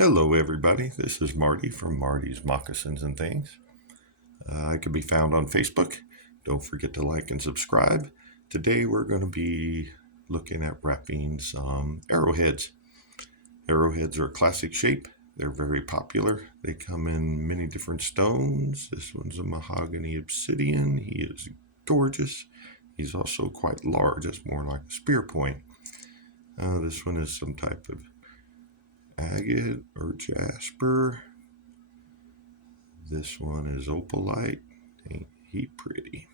Hello everybody, this is Marty from Marty's Moccasins and Things. I can be found on Facebook. Don't forget to like and subscribe. Today we're going to be looking at wrapping some arrowheads. Arrowheads are a classic shape. They're very popular. They come in many different stones. This one's a mahogany obsidian. He is gorgeous. He's also quite large. It's more like a spear point. This one is some type of agate or jasper. This one is opalite. Ain't he pretty?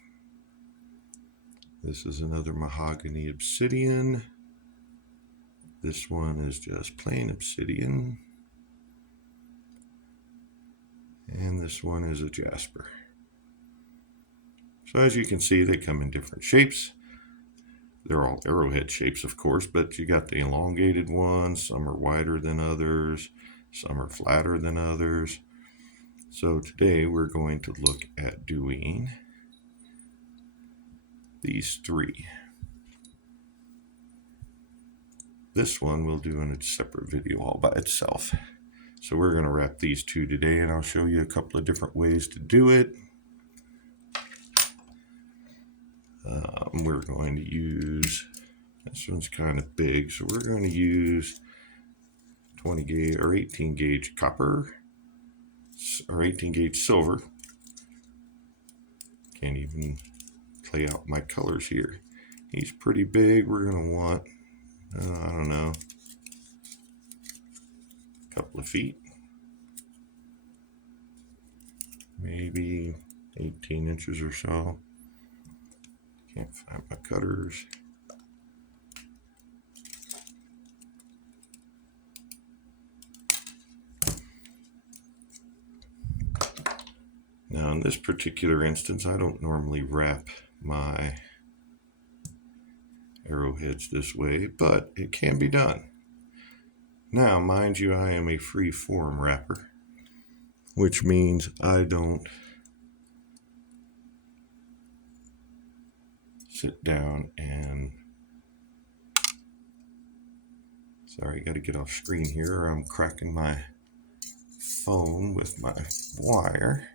This is another mahogany obsidian. This one is just plain obsidian. And this one is a jasper. So as you can see, they come in different shapes. They're all arrowhead shapes, of course, but you got the elongated ones. Some are wider than others. Some are flatter than others. So today we're going to look at doing these three. This one we'll do in a separate video all by itself. So we're going to wrap these two today, and I'll show you a couple of different ways to do it. We're going to use, this one's kind of big, so we're going to use 20 gauge or 18 gauge copper or 18 gauge silver. Can't even play out my colors here. He's pretty big. We're going to want, I don't know, a couple of feet, maybe 18 inches or so. Can't find my cutters. Now in this particular instance, I don't normally wrap my arrowheads this way, but it can be done. Now, mind you, I am a free form wrapper, which means I don't sit down and, sorry, got to get off screen here or I'm cracking my phone with my wire.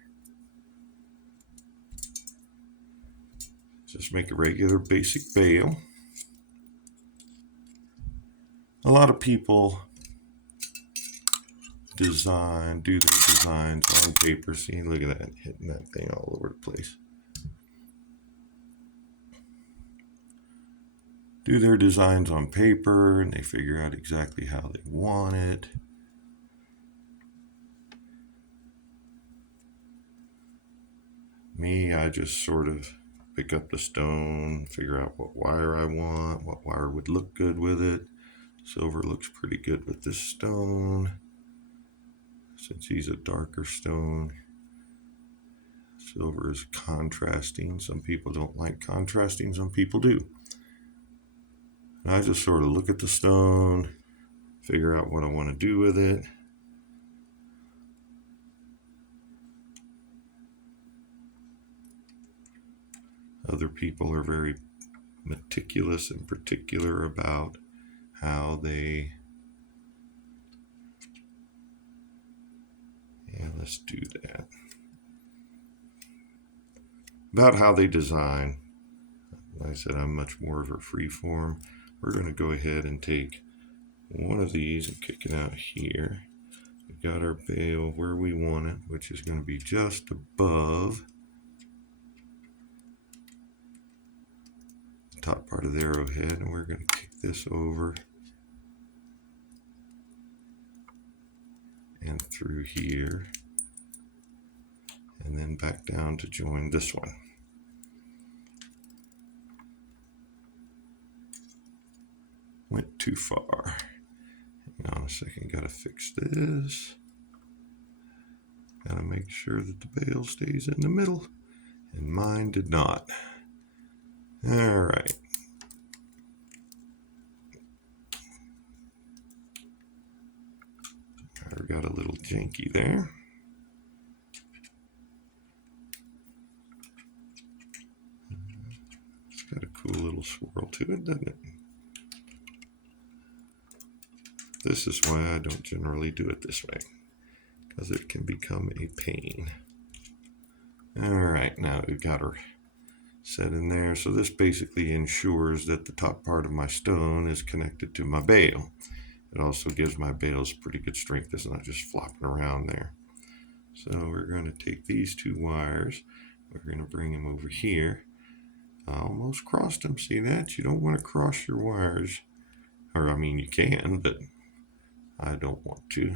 Just make a regular basic bail. A lot of people do their designs on paper. See, look at that, hitting that thing all over the place. Do their designs on paper and they figure out exactly how they want it. Me, I just sort of pick up the stone, figure out what wire I want, what wire would look good with it. Silver looks pretty good with this stone, since he's a darker stone. Silver is contrasting. Some people don't like contrasting, some people do. And I just sort of look at the stone, figure out what I want to do with it. Other people are very meticulous and particular about how they, let's do that. About how they design. Like I said, I'm much more of a free form. We're going to go ahead and take one of these and kick it out here. We've got our bail where we want it, which is going to be just above the top part of the arrowhead, and we're going to kick this over and through here, and then back down to join this one. Went too far. Hang on a second, gotta fix this. Gotta make sure that the bail stays in the middle, and mine did not. All right. I got a little janky there. It's got a cool little swirl to it, doesn't it? this is why I don't generally do it this way, because it can become a pain. All right, now we've got her set in there. So this basically ensures that the top part of my stone is connected to my bale. It also gives my bales pretty good strength. It's not just flopping around there. So we're going to take these two wires. We're going to bring them over here. I almost crossed them. See that? You don't want to cross your wires. Or, I mean, you can, but I don't want to.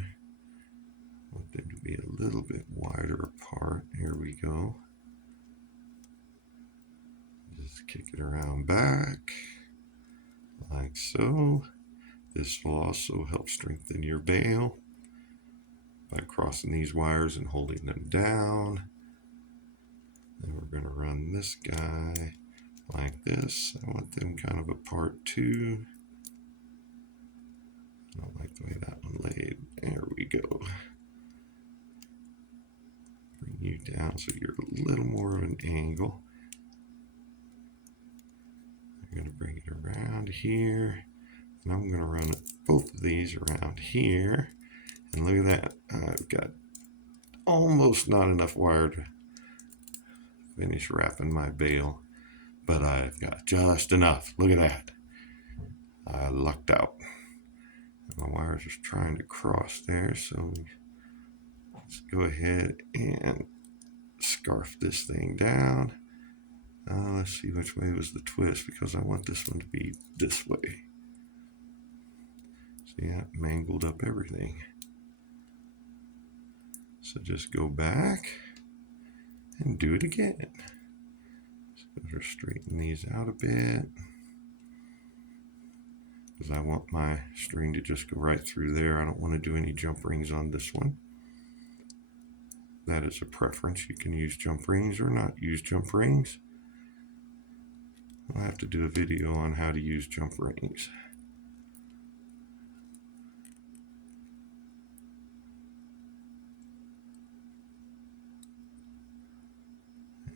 I want them to be a little bit wider apart. Here we go. Just kick it around back, like so. This will also help strengthen your bale by crossing these wires and holding them down. Then we're going to run this guy like this. I want them kind of apart too. I don't like the way that one laid. There we go. Bring you down so you're a little more of an angle. I'm going to bring it around here. And I'm going to run both of these around here. And look at that. I've got almost not enough wire to finish wrapping my bale, but I've got just enough. Look at that. I lucked out. My wires are trying to cross there, so let's go ahead and scarf this thing down. Let's see which way was the twist, because I want this one to be this way. See, that mangled up everything. So just go back and do it again. So just straighten these out a bit, because I want my string to just go right through there. I don't want to do any jump rings on this one. That is a preference. You can use jump rings or not use jump rings. I'll have to do a video on how to use jump rings.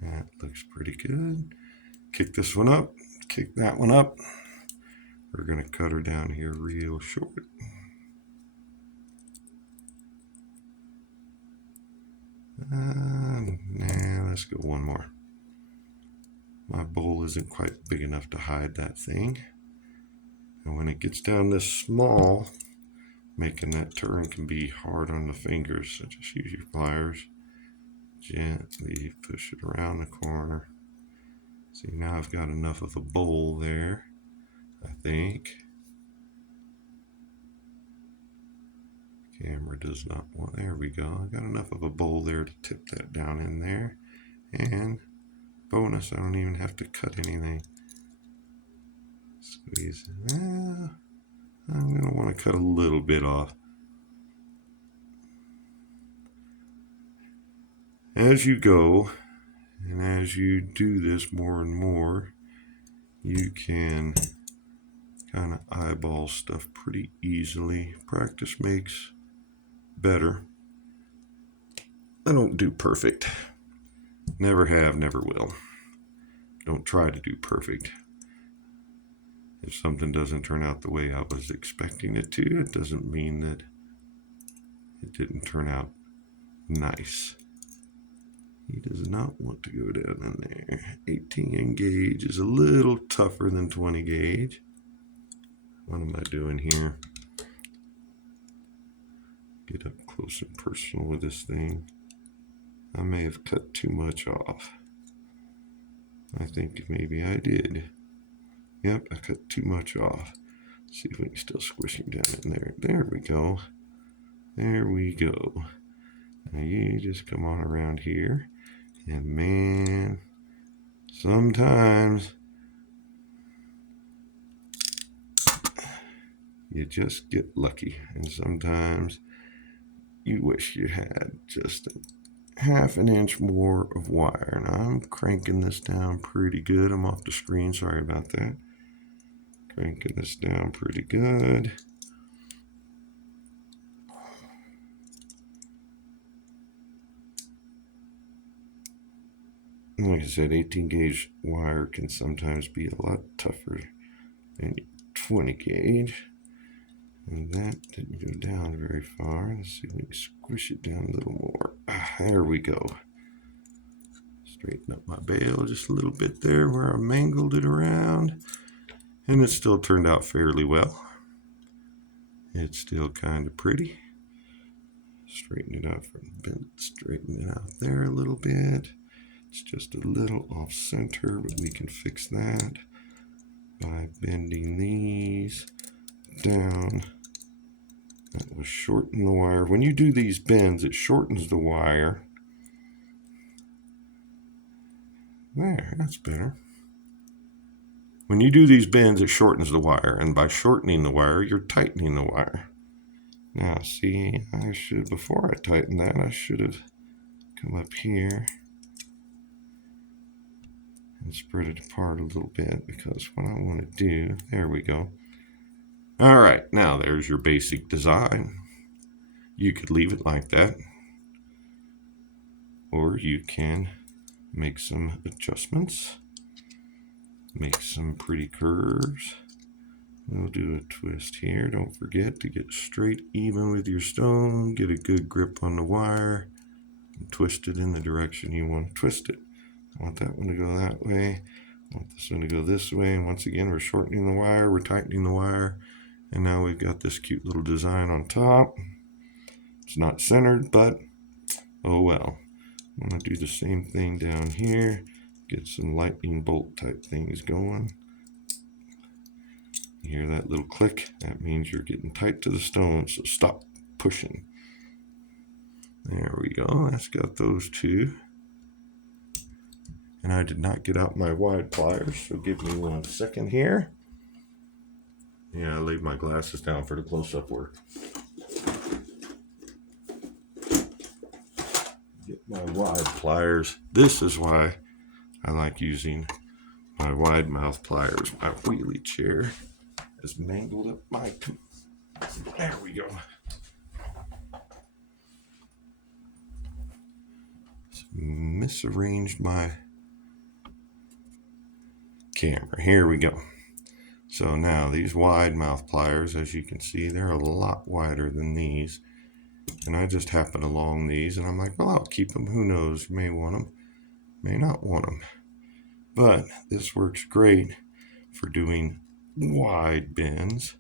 That looks pretty good. Kick this one up, kick that one up. We're going to cut her down here real short. Let's go one more. My bowl isn't quite big enough to hide that thing. And when it gets down this small, making that turn can be hard on the fingers. So just use your pliers. Gently push it around the corner. See, now I've got enough of a bowl there, I think. Camera does not want, there we go. I got enough of a bowl there to tip that down in there. And bonus, I don't even have to cut anything. Squeeze. I'm going to want to cut a little bit off. As you go, and as you do this more and more, you can kind of eyeball stuff pretty easily. Practice makes better. I don't do perfect. Never have, never will. Don't try to do perfect. If something doesn't turn out the way I was expecting it to, it doesn't mean that it didn't turn out nice. He does not want to go down in there. 18 gauge is a little tougher than 20 gauge. What am I doing here? Get up close and personal with this thing. I may have cut too much off. I think maybe I did. Yep, I cut too much off. Let's see if we can still squish him down in there. There we go. There we go. Now you just come on around here. And man, sometimes you just get lucky. And sometimes you wish you had just a half an inch more of wire. And I'm cranking this down pretty good. I'm off the screen, sorry about that. Cranking this down pretty good. Like I said, 18 gauge wire can sometimes be a lot tougher than 20 gauge. And that didn't go down very far. Let's see if we can squish it down a little more. There we go. Straighten up my bail just a little bit there where I mangled it around. And it still turned out fairly well. It's still kind of pretty. Straighten it out from the bend, straighten it out there a little bit. It's just a little off center, but we can fix that by bending these down. That will shorten the wire. When you do these bends, it shortens the wire. There, that's better. When you do these bends, it shortens the wire, and by shortening the wire, you're tightening the wire. Now, see, before I tighten that, I should have come up here and spread it apart a little bit, because what I want to do, there we go. All right, now there's your basic design. You could leave it like that, or you can make some adjustments, make some pretty curves. We'll do a twist here. Don't forget to get straight even with your stone, get a good grip on the wire, and twist it in the direction you want to twist it. I want that one to go that way. I want this one to go this way. And once again, we're shortening the wire, we're tightening the wire, and now we've got this cute little design on top. It's not centered, but oh well. I'm going to do the same thing down here. Get some lightning bolt type things going. You hear that little click? That means you're getting tight to the stone, so stop pushing. There we go. That's got those two. And I did not get out my wide pliers, so give me 1 second here. Yeah, I laid my glasses down for the close-up work. Get my wide pliers. This is why I like using my wide mouth pliers. My wheelie chair has mangled up my... There we go. Misarranged my camera. Here we go. So now these wide mouth pliers, as you can see, they're a lot wider than these. And I just happened along these, and I'm like, well, I'll keep them. Who knows? May want them, may not want them. But this works great for doing wide bends.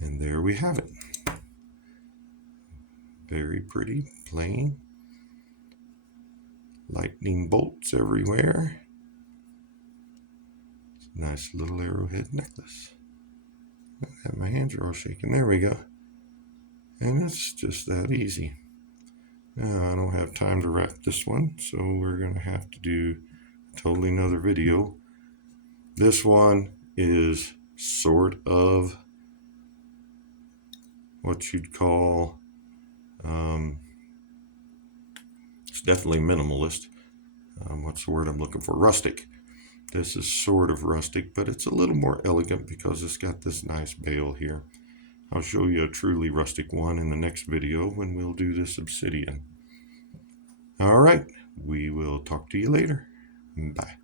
And there we have it. Very pretty, plain. Lightning bolts everywhere. It's a nice little arrowhead necklace. My hands are all shaking. There we go. And it's just that easy. Now, I don't have time to wrap this one, so we're going to have to do a totally another video. This one is sort of what you'd call, it's definitely minimalist. What's the word I'm looking for? Rustic. This is sort of rustic, but it's a little more elegant because it's got this nice bail here. I'll show you a truly rustic one in the next video when we'll do this obsidian. All right, we will talk to you later. Bye.